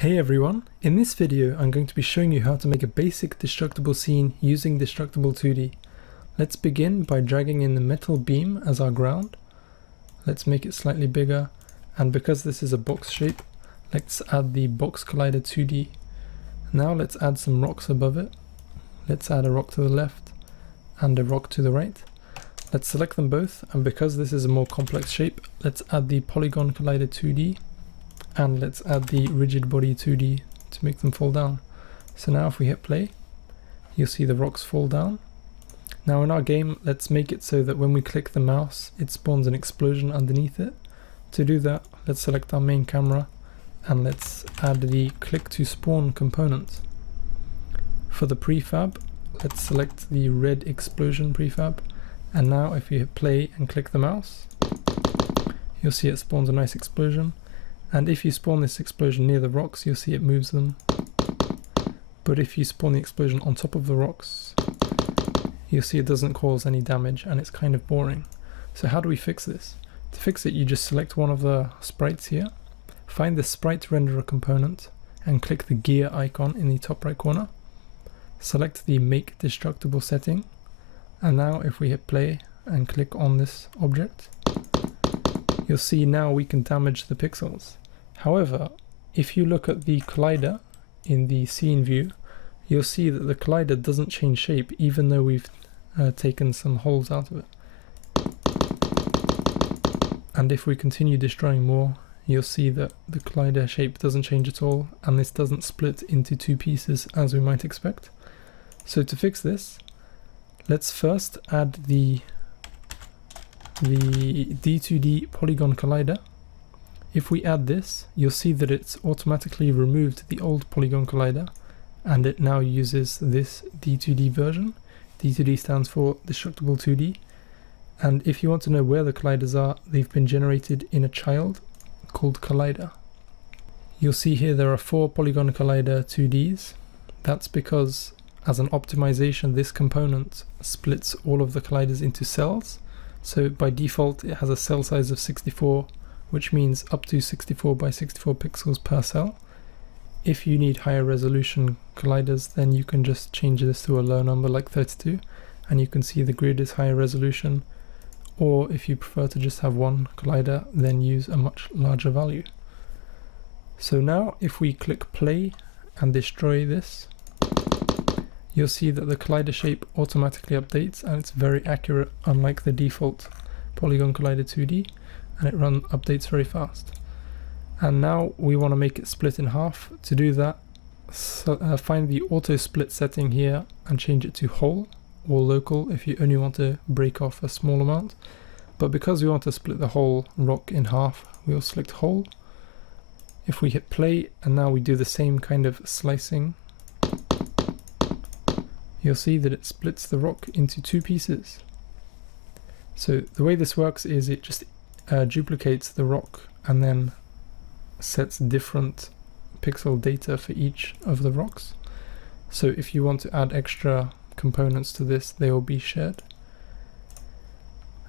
Hey everyone, in this video I'm going to be showing you how to make a basic destructible scene using Destructible 2D. Let's begin by dragging in the metal beam as our ground. Let's make it slightly bigger, and because this is a box shape, let's add the box collider 2D. Now let's add some rocks above it. Let's add a rock to the left and a rock to the right. Let's select them both, and because this is a more complex shape, let's add the polygon collider 2D. And let's add the rigid body 2D to make them fall down. So now if we hit play, you'll see the rocks fall down. Now in our game, let's make it so that when we click the mouse, it spawns an explosion underneath it. To do that, let's select our main camera and let's add the click to spawn component. For the prefab, let's select the red explosion prefab. And now if you hit play and click the mouse, you'll see it spawns a nice explosion. And if you spawn this explosion near the rocks, you'll see it moves them. But if you spawn the explosion on top of the rocks, you'll see it doesn't cause any damage and it's kind of boring. So how do we fix this? To fix it, you just select one of the sprites here, find the sprite renderer component and click the gear icon in the top right corner. Select the make destructible setting. And now if we hit play and click on this object, you'll see now we can damage the pixels. However, if you look at the collider in the scene view, you'll see that the collider doesn't change shape even though we've taken some holes out of it. And if we continue destroying more, you'll see that the collider shape doesn't change at all, and this doesn't split into two pieces as we might expect. So to fix this, let's first add the D2D polygon collider. If we add this, you'll see that it's automatically removed the old polygon collider and it now uses this D2D version. D2D stands for Destructible 2D, and if you want to know where the colliders are, they've been generated in a child called collider. You'll see here there are 4 polygon collider 2Ds. That's because as an optimization, this component splits all of the colliders into cells. So by default it has a cell size of 64, which means up to 64 by 64 pixels per cell. If you need higher resolution colliders, then you can just change this to a low number like 32, and you can see the grid is higher resolution. Or if you prefer to just have one collider, then use a much larger value. So now if we click play and destroy this, you'll see that the collider shape automatically updates and it's very accurate, unlike the default polygon collider 2D, and it updates very fast. And now we want to make it split in half. To do that, find the auto split setting here and change it to whole or local if you only want to break off a small amount. But because we want to split the whole rock in half, we'll select whole. If we hit play and now we do the same kind of slicing, you'll see that it splits the rock into 2 pieces. So the way this works is it just duplicates the rock and then sets different pixel data for each of the rocks. So if you want to add extra components to this, they will be shared.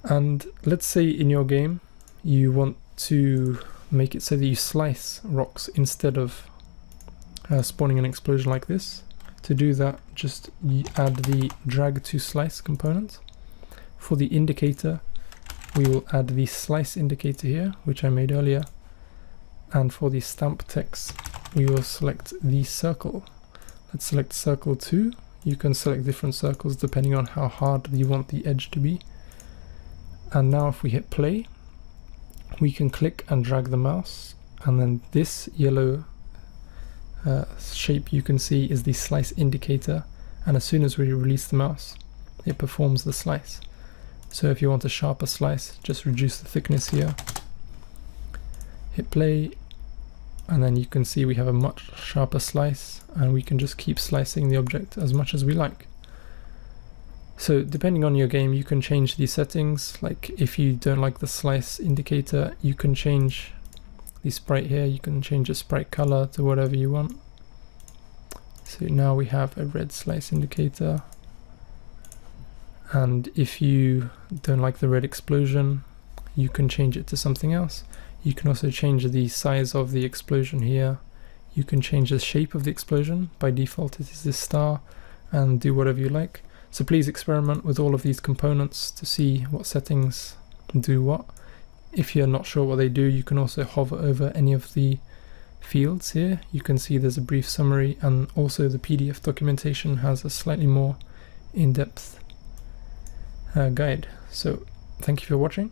And let's say in your game you want to make it so that you slice rocks instead of spawning an explosion like this. To do that, just add the drag to slice component. For the indicator, we will add the slice indicator here, which I made earlier. And for the stamp text, we will select the circle. Let's select circle 2. You can select different circles depending on how hard you want the edge to be. And now if we hit play, we can click and drag the mouse, and then this yellow shape you can see is the slice indicator, and as soon as we release the mouse, it performs the slice. So if you want a sharper slice, just reduce the thickness here, hit play, and then you can see we have a much sharper slice, and we can just keep slicing the object as much as we like. So depending on your game, you can change these settings. Like if you don't like the slice indicator, you can change the sprite here. You can change the sprite color to whatever you want. So now we have a red slice indicator. And if you don't like the red explosion, you can change it to something else. You can also change the size of the explosion here. You can change the shape of the explosion. By default it is this star, and do whatever you like. So please experiment with all of these components to see what settings do what. If you're not sure what they do, you can also hover over any of the fields here. You can see there's a brief summary, and also the PDF documentation has a slightly more in-depth guide. So thank you for watching.